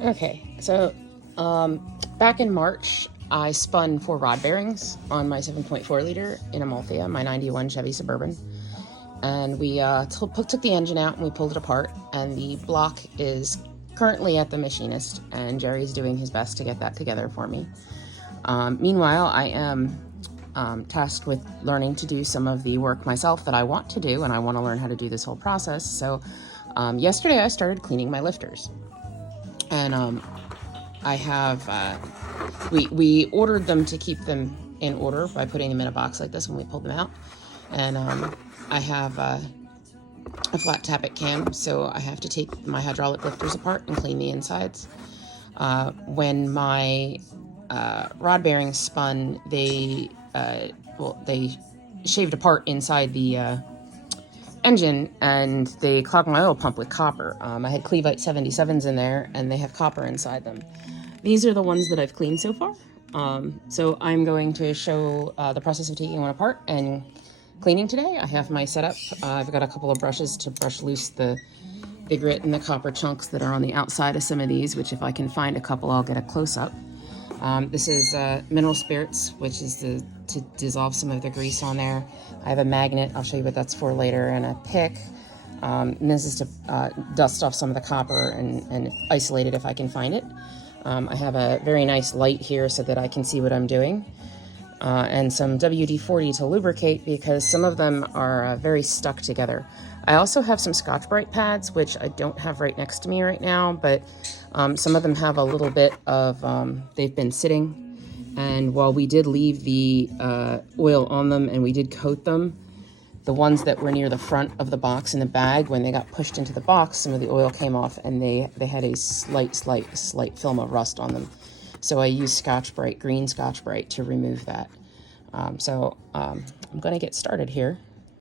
Okay, so back in March, I spun 4 rod bearings on my 7.4 liter in Amalthea, my 91 Chevy Suburban. And we took the engine out and we pulled it apart, and the block is currently at the machinist, and Jerry's doing his best to get that together for me. Meanwhile, I am tasked with learning to do some of the work myself that I want to do, and I want to learn how to do this whole process. So yesterday I started cleaning my lifters. And I have, we ordered them to keep them in order by putting them in a box like this when we pulled them out. And I have a flat tappet cam, so I have to take my hydraulic lifters apart and clean the insides. When my rod bearings spun, they shaved apart inside the engine, and they clogged my oil pump with copper. I had Cleveite 77s in there, and they have copper inside them. These are the ones that I've cleaned so far. So I'm going to show the process of taking one apart and cleaning today. I have my setup. I've got a couple of brushes to brush loose the grit and the copper chunks that are on the outside of some of these, which if I can find a couple, I'll get a close-up. This is mineral spirits, which is to dissolve some of the grease on there. I have a magnet, I'll show you what that's for later, and a pick. And this is to dust off some of the copper and isolate it if I can find it. I have a very nice light here so that I can see what I'm doing. And some WD-40 to lubricate, because some of them are very stuck together. I also have some Scotch-Brite pads, which I don't have right next to me right now, but some of them have a little bit of, they've been sitting. And while we did leave the oil on them and we did coat them, the ones that were near the front of the box in the bag, when they got pushed into the box, some of the oil came off and they had a slight film of rust on them. So I used Scotch-Brite, green Scotch-Brite, to remove that. I'm going to get started here.